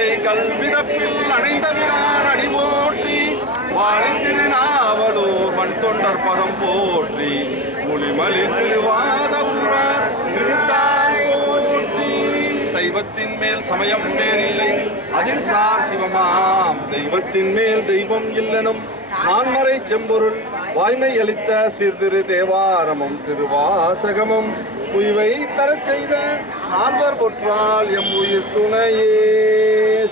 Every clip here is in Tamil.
தில்லை கல்விதப்பில் அணைந்த விரான் அடி போற்றி வாழி திருநாவலூர் மண் தொண்டர் பதம் போற்றி மொழிமலி திருவாதபுரார் திருத்தால் போற்றி. சைவத்தின் மேல் சமயம் வேறில்லை அதில் சார் சிவமாம் தெய்வத்தின் மேல் தெய்வம் இல்லனும் நான்மறை செம்பொருள் வாய்மை அளித்த சீர்திரு தேவாரமும் திருவாசகமும் உய்வை தரச் செய்த நால்வர் பொற்றால் எம் உயிர் துணையே.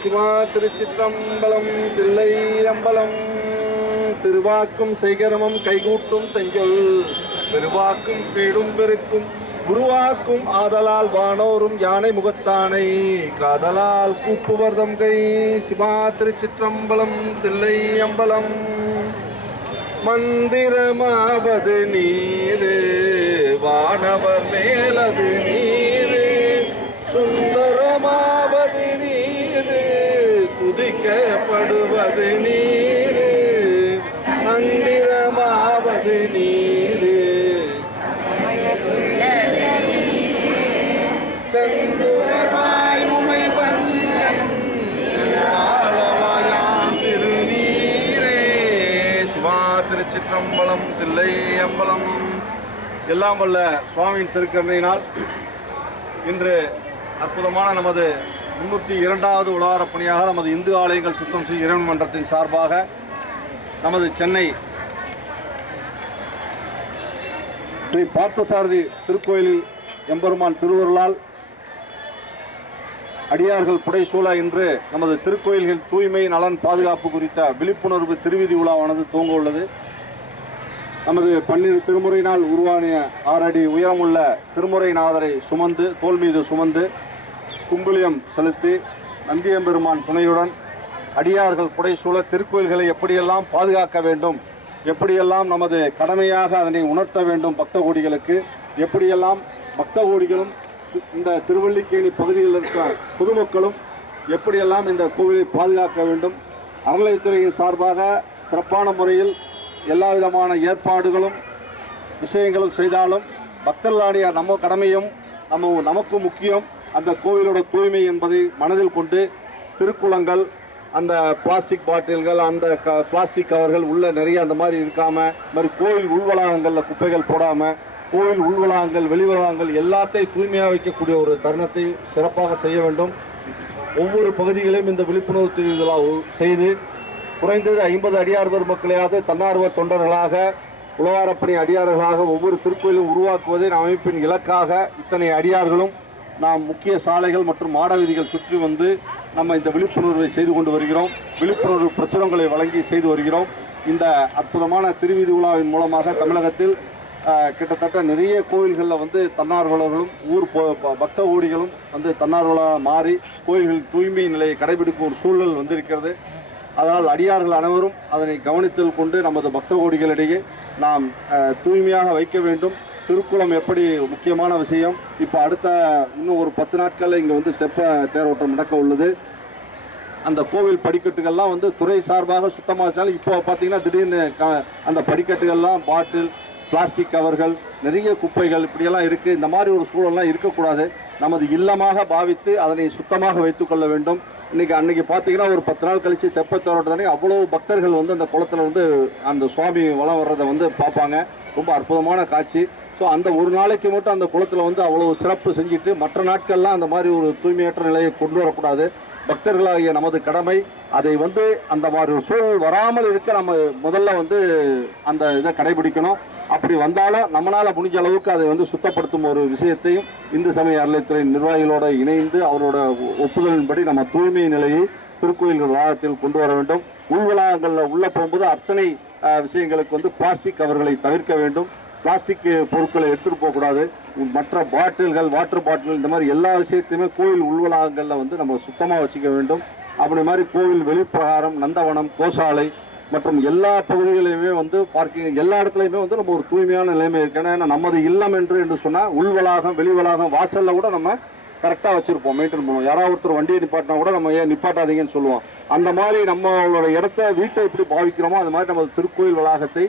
சிவா திருச்சிற்றம்பலம் தில்லை அம்பலம். திருவாக்கும் செய்கரமும் கைகூட்டும் செஞ்சொல் பெருவாக்கும் பீடும் பெருக்கும் உருவாக்கும் ஆதலால் வானோரும் யானை முகத்தானை காதலால் கூப்புவர்தம் கை. சிவா திருச்சிற்றம்பலம் தில்லை அம்பலம். மந்திரமாவது நீரு வானவர் மேலது நீரு சுந்தரமாவது நீரு துதிக்கப்படுவது நீரு. மந்திரமாவது நீரு செந்துரமாய் உமை பன்னன் திருநீரே. சிவா திருச்சிற்றம்பலம் தில்லை அம்பலம். எல்லாம் வல்ல சுவாமியின் திருக்கருணையினால் இன்று அற்புதமான நமது 302வது உலகாரப் பணியாக நமது இந்து ஆலயங்கள் சுத்தம் செய்யும் இறைவன் மன்றத்தின் சார்பாக நமது சென்னை ஸ்ரீ பார்த்தசாரதி திருக்கோயிலில் எம்பெருமான் திருவருளால் அடியார்கள் புடைசூழ இன்று நமது திருக்கோயில்கள் தூய்மை நலன் பாதுகாப்பு குறித்த விழிப்புணர்வு திருவிதி உலாவானது துவங்க உள்ளது. நமது 12 திருமுறையினால் உருவான 6 அடி உயரமுள்ள திருமுறைநாதரை சுமந்து தோல் மீது சுமந்து குங்குலியம் செலுத்தி நந்தியம்பெருமான் துணையுடன் அடியார்கள் புடைசூழ திருக்கோயில்களை எப்படியெல்லாம் பாதுகாக்க வேண்டும், எப்படியெல்லாம் நமது கடமையாக அதனை உணர்த்த வேண்டும், பக்த கோடிகளுக்கு எப்படியெல்லாம் பக்த கோடிகளும் இந்த திருவல்லிக்கேணி பகுதியில் இருக்கிற பொதுமக்களும் எப்படியெல்லாம் இந்த கோவிலை பாதுகாக்க வேண்டும். அறநிலையத்துறையின் சார்பாக சிறப்பான முறையில் எல்லா விதமான ஏற்பாடுகளும் விஷயங்களும் செய்தாலும் பக்தர்களாடிய நம்ம கடமையும் நமக்கு முக்கியம் அந்த கோவிலோட தூய்மை என்பதை மனதில் கொண்டு திருக்குளங்கள் அந்த பிளாஸ்டிக் பாட்டில்கள் அந்த பிளாஸ்டிக் கவர்கள் உள்ள நிறைய அந்த மாதிரி இருக்காமல், இந்த மாதிரி கோவில் உள்வளாகங்களில் குப்பைகள் போடாமல் கோவில் உள்வளாகங்கள் வெளிவளாகங்கள் எல்லாத்தையும் தூய்மையாக வைக்கக்கூடிய ஒரு தருணத்தை சிறப்பாக செய்ய வேண்டும். ஒவ்வொரு பகுதிகளையும் இந்த விழிப்புணர்வு திருவிழா செய்து குறைந்தது 50 அடியார் பெருமக்களையாவது தன்னார்வ தொண்டர்களாக உலகாரப்பணி அடியார்களாக ஒவ்வொரு திருக்கோயிலும் உருவாக்குவதே நம் அமைப்பின் இலக்காக இத்தனை அடியார்களும் நாம் முக்கிய சாலைகள் மற்றும் மாட வீதிகள் சுற்றி வந்து நம்ம இந்த விழிப்புணர்வை செய்து கொண்டு வருகிறோம். விழிப்புணர்வு பிரசுரங்களை வழங்கி செய்து வருகிறோம். இந்த அற்புதமான திருவீதி உலாவின் மூலமாக தமிழகத்தில் கிட்டத்தட்ட நிறைய கோயில்களில் வந்து தன்னார்வலர்களும் ஊர் பக்த கோடிகளும் வந்து தன்னார்வலராக மாறி கோயில்கள் தூய்மை நிலையை கடைபிடிக்கும் ஒரு சூழல் வந்திருக்கிறது. அதனால் அடியார்கள் அனைவரும் அதனை கவனித்தில் கொண்டு நமது பக்த கோடிகளிடையே நாம் தூய்மையாக வைக்க வேண்டும். திருக்குளம் எப்படி முக்கியமான விஷயம். இப்போ அடுத்த இன்னும் ஒரு 10 நாட்களில் இங்கே வந்து தெப்ப தேரோட்டம் நடக்க உள்ளது. அந்த கோவில் படிக்கட்டுகள்லாம் வந்து துறை சார்பாக சுத்தமாக வச்சாலும் இப்போ பார்த்தீங்கன்னா திடீர்னு அந்த படிக்கட்டுகள்லாம் பாட்டில் பிளாஸ்டிக் கவர்கள் நிறைய குப்பைகள் இப்படியெல்லாம் இருக்குது. இந்த மாதிரி ஒரு சூழல்லாம் இருக்கக்கூடாது. நமது இல்லமாக பாவித்து அதனை சுத்தமாக வைத்துக்கொள்ள வேண்டும். அன்றைக்கி பார்த்தீங்கன்னா ஒரு 10 நாள் கழித்து தெப்ப தேரோட்டத்தானே அவ்வளோ பக்தர்கள் வந்து அந்த குளத்தில் வந்து அந்த சுவாமி வளம் வர்றதை வந்து பார்ப்பாங்க. ரொம்ப அற்புதமான காட்சி. ஸோ அந்த ஒரு நாளைக்கு மட்டும் அந்த குளத்தில் வந்து அவ்வளோ சிறப்பு செஞ்சுட்டு மற்ற நாட்கள்லாம் அந்த மாதிரி ஒரு தூய்மையற்ற நிலையை கொண்டு வரக்கூடாது. பக்தர்களாகிய நமது கடமை அதை வந்து அந்த மாதிரி ஒரு சூழல் வராமல் இருக்க நம்ம முதல்ல வந்து அந்த இதை கடைபிடிக்கணும். அப்படி வந்தாலும் நம்மளால் முடிஞ்ச அளவுக்கு அதை வந்து சுத்தப்படுத்தும் ஒரு விஷயத்தையும் இந்து சமய அறநிலையத்துறை நிர்வாகிகளோடு இணைந்து அவரோட ஒப்புதலின்படி நம்ம தூய்மை நிலையை திருக்கோயில்கள் வளாகத்தில் கொண்டு வர வேண்டும். உள்வளாகங்களில் உள்ளே போகும்போது அர்ச்சனை விஷயங்களுக்கு வந்து பிளாஸ்டிக் கவர்களை தவிர்க்க வேண்டும். பிளாஸ்டிக் பொருட்களை எடுத்துகிட்டு போகக்கூடாது. மற்ற பாட்டில்கள் வாட்டர் பாட்டில் இந்த மாதிரி எல்லா விஷயத்தையுமே கோவில் உள்வளாகங்களில் வந்து நம்ம சுத்தமாக வச்சுக்க வேண்டும். அப்படி மாதிரி கோவில் வெளிப்பிரகாரம் நந்தவனம் கோசாலை மற்றும் எல்லா பகுதிகளிலுமே வந்து பார்க்கிங் எல்லா இடத்துலையுமே வந்து நம்ம ஒரு தூய்மையான நிலைமை இருக்கணும். ஏன்னா நமது இல்லம் என்று சொன்னால் உள்வளாகம் வெளிவளாகம் வாசலில் கூட நம்ம கரெக்டாக வச்சுருப்போம், மெயின்டைன் பண்ணுவோம். யாராவது ஒருத்தர் வண்டியை நிப்பாட்டினா கூட நம்ம ஏன் நிப்பாட்டாதீங்கன்னு சொல்லுவோம். அந்த மாதிரி நம்மளோட இடத்த வீட்டை எப்படி பாவிக்கிறோமோ அது மாதிரி நம்ம திருக்கோயில் வளாகத்தை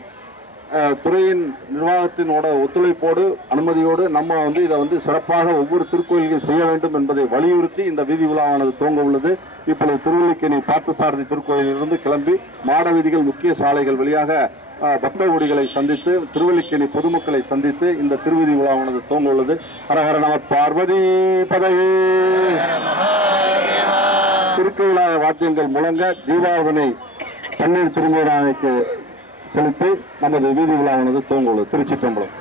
துறையின் நிர்வாகத்தினோட ஒத்துழைப்போடு அனுமதியோடு நம்ம இதை சிறப்பாக ஒவ்வொரு திருக்கோயிலையும் செய்ய வேண்டும் என்பதை வலியுறுத்தி இந்த வீதி விழாவானது துவங்க உள்ளது. இப்பொழுது திருவல்லிக்கேணி பார்த்தசாரதி திருக்கோயிலிருந்து கிளம்பி மாட வீதிகள், முக்கிய சாலைகள் வழியாக பக்த கோடிகளை சந்தித்து திருவல்லிக்கேணி பொதுமக்களை சந்தித்து இந்த திருவீதி விழாவானது துவங்க உள்ளது. ஹரஹர நம பார்வதி பதவே. திருக்கையிலாய வாத்தியங்கள் முழங்க தீபாவளி பன்னீர் திருமணானைக்கு செலுத்தி நமது வீதி விழாவானது துவங்க உள்ளது. திருச்சிற்றம்பலம்.